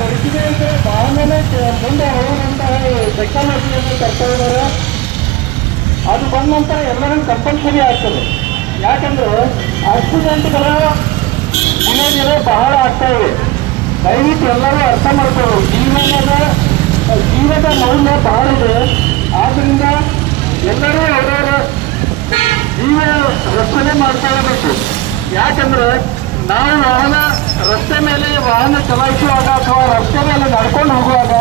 ಪರಿಸ್ಥಿತಿ ಇದ್ರೆ ವಾಹನನೇ ಮುಂದೆ ಹೋಗುವಂತಹ ಟೆಕ್ನಾಲಜಿಯನ್ನು ತರ್ತಾ ಇದ್ದಾರೆ. ಅದು ಬಂದ ನಂತರ ಎಲ್ಲರಿಗೂ ಕಂಪಲ್ಸರಿ ಆಗ್ತದೆ. ಯಾಕಂದ್ರೆ ಆಕ್ಸಿಡೆಂಟ್ಗಳು ದಿನೇ ದಿನೇ ಬಹಳ ಆಗ್ತಾ ಇವೆ. ದಯವಿಟ್ಟು ಎಲ್ಲರೂ ಅರ್ಥ ಮಾಡ್ಕೊಳ್ಳೋದು, ಜೀವದ ಮೌಲ್ಯ ಬಹಳ ಇದೆ. ಆದ್ದರಿಂದ ಎಲ್ಲರೂ ಅವರವರ ಜೀವ ರಕ್ಷಣೆ ಮಾಡ್ತಾ ಇರಬೇಕು. ಯಾಕಂದ್ರೆ ನಾವು ರಸ್ತೆ ಮೇಲೆ ವಾಹನ ಚಲಾಯಿಸುವಾಗ ಅಥವಾ ರಸ್ತೆ ಮೇಲೆ ನಡ್ಕೊಂಡು ಹೋಗುವಾಗ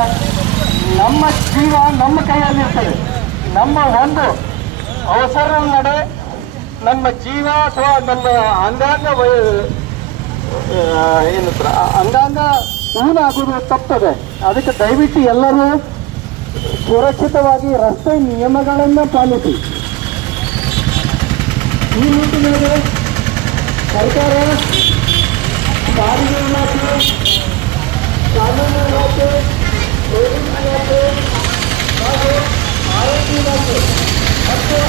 ನಮ್ಮ ಜೀವ ನಮ್ಮ ಕೈಯಲ್ಲಿರ್ತದೆ. ನಮ್ಮ ಒಂದು ಅವಸರ ನಡೆ ನಮ್ಮ ಜೀವ ಅಥವಾ ನಮ್ಮ ಅಂಗಾಂಗ ಊನಾಗೋದು ತಪ್ಪದೆ. ಅದಕ್ಕೆ ದಯವಿಟ್ಟು ಎಲ್ಲರೂ ಸುರಕ್ಷಿತವಾಗಿ ರಸ್ತೆ ನಿಯಮಗಳನ್ನು ಪಾಲಿಸಿ. ಈ ನಿಟ್ಟಿನಲ್ಲಿ ಸರ್ಕಾರ, ಸಾರಿಗೆ ಇಲಾಖೆ, ಕಾನೂನು ಇಲಾಖೆ, ಪೊಲೀಸ್ ಇಲಾಖೆ ಹಾಗೂ ಆರೋಗ್ಯ ಇಲಾಖೆ ಮತ್ತು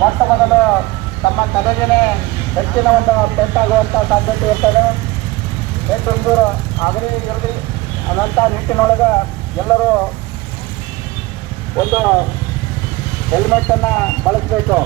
ಮೊಟ್ಟ ಮೊದಲು ತಮ್ಮ ತಲೆಗೇನೆ ಹೆಚ್ಚಿನ ಒಂದು ಪೆಟ್ಟಾಗುವಂಥ ಸಾಧ್ಯತೆ ಇರ್ತದೆ. ಹೆಚ್ಚೊಂದೂರು ಆಗಲಿ ಇರಲಿ ಅನ್ನೋಂಥ ನಿಟ್ಟಿನೊಳಗೆ ಎಲ್ಲರೂ ಒಂದು ಹೆಲ್ಮೆಟನ್ನು ಬಳಸಬೇಕು.